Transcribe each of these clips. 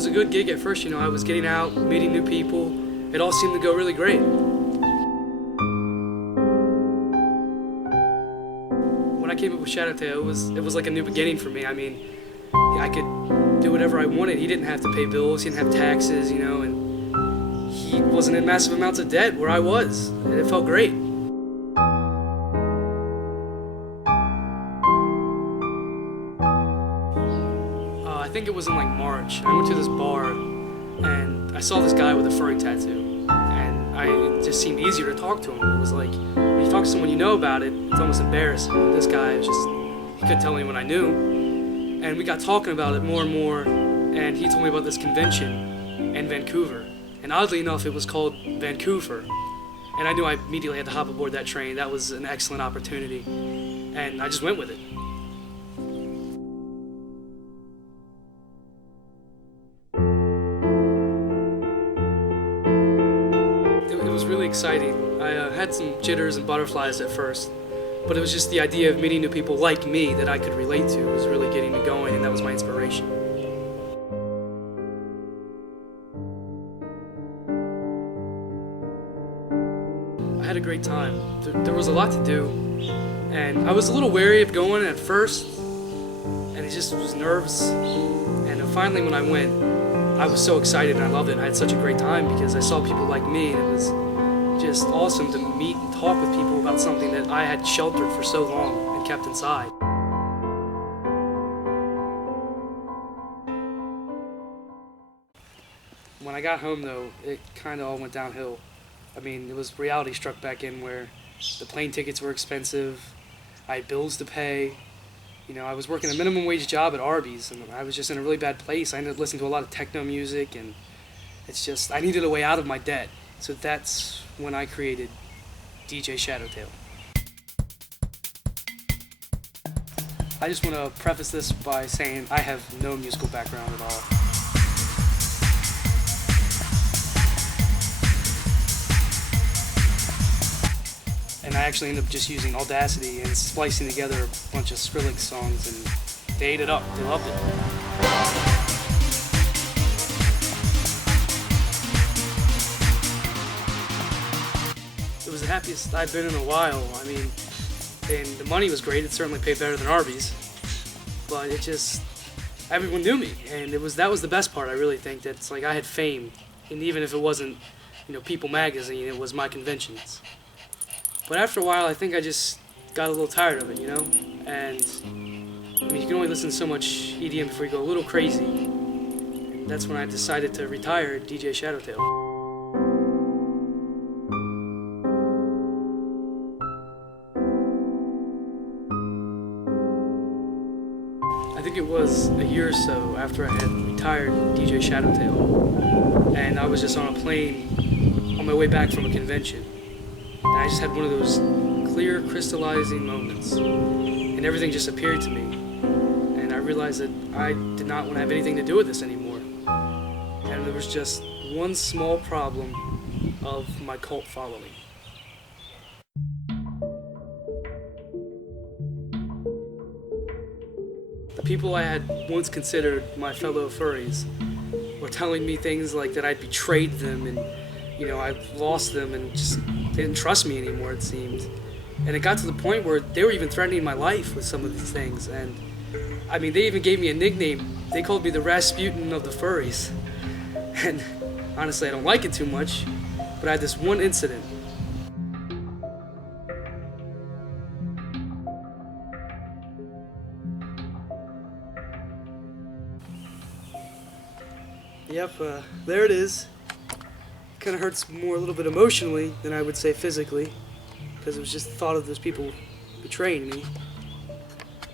was a good gig at first, I was getting out, meeting new people. It all seemed to go really great. When I came up with Shadowtail, it was like a new beginning for me. I mean, I could do whatever I wanted. He didn't have to pay bills, he didn't have taxes, and he wasn't in massive amounts of debt where I was, and it felt great. I think it was in like March. I went to this bar and I saw this guy with a furry tattoo, and it just seemed easier to talk to him. It was like, when you talk to someone you know about it, it's almost embarrassing. But this guy was he couldn't tell anyone I knew. And we got talking about it more and more, and he told me about this convention in Vancouver. And oddly enough, it was called Vancouver. And I knew I immediately had to hop aboard that train. That was an excellent opportunity. And I just went with it. It was really exciting. I had some jitters and butterflies at first, but it was just the idea of meeting new people like me that I could relate to was really getting me going, and that was my inspiration. I had a great time. There was a lot to do, and I was a little wary of going at first, and it just was nerves. And finally when I went, I was so excited and I loved it, and I had such a great time because I saw people like me, and it was just awesome to meet and talk with people about something that I had sheltered for so long and kept inside. When I got home though, it kind of all went downhill. I mean, it was reality struck back in where the plane tickets were expensive, I had bills to pay. I was working a minimum wage job at Arby's, and I was just in a really bad place. I ended up listening to a lot of techno music, and I needed a way out of my debt. So that's when I created DJ Shadowtail. I just want to preface this by saying I have no musical background at all. And I actually ended up just using Audacity and splicing together a bunch of Skrillex songs, and they ate it up. They loved it. It was the happiest I've been in a while. I mean, and the money was great. It certainly paid better than Arby's, but everyone knew me, and that was the best part. I really think that it's like I had fame, and even if it wasn't, People magazine, it was my conventions. But after a while, I think I just got a little tired of it, And I mean, you can only listen to so much EDM before you go a little crazy. And that's when I decided to retire at DJ Shadowtail. I think it was a year or so after I had retired DJ Shadowtail, and I was just on a plane on my way back from a convention. And I just had one of those clear, crystallizing moments, and everything just appeared to me. And I realized that I did not want to have anything to do with this anymore. And there was just one small problem of my cult following. The people I had once considered my fellow furries were telling me things like that I'd betrayed them, and I've lost them, and just they didn't trust me anymore, it seemed. And it got to the point where they were even threatening my life with some of these things. And I mean, they even gave me a nickname. They called me the Rasputin of the furries. And honestly, I don't like it too much, but I had this one incident. Yep, there it is. Kind of hurts more a little bit emotionally than I would say physically, because it was just the thought of those people betraying me.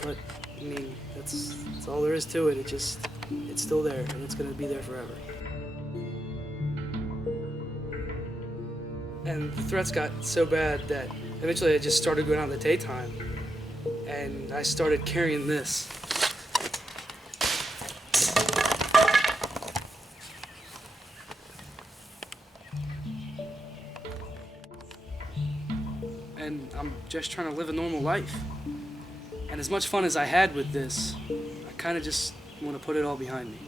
But I mean, that's all there is to it. It's still there, and it's going to be there forever. And the threats got so bad that eventually I just started going out in the daytime, and I started carrying this. And I'm just trying to live a normal life. And as much fun as I had with this, I kind of just want to put it all behind me.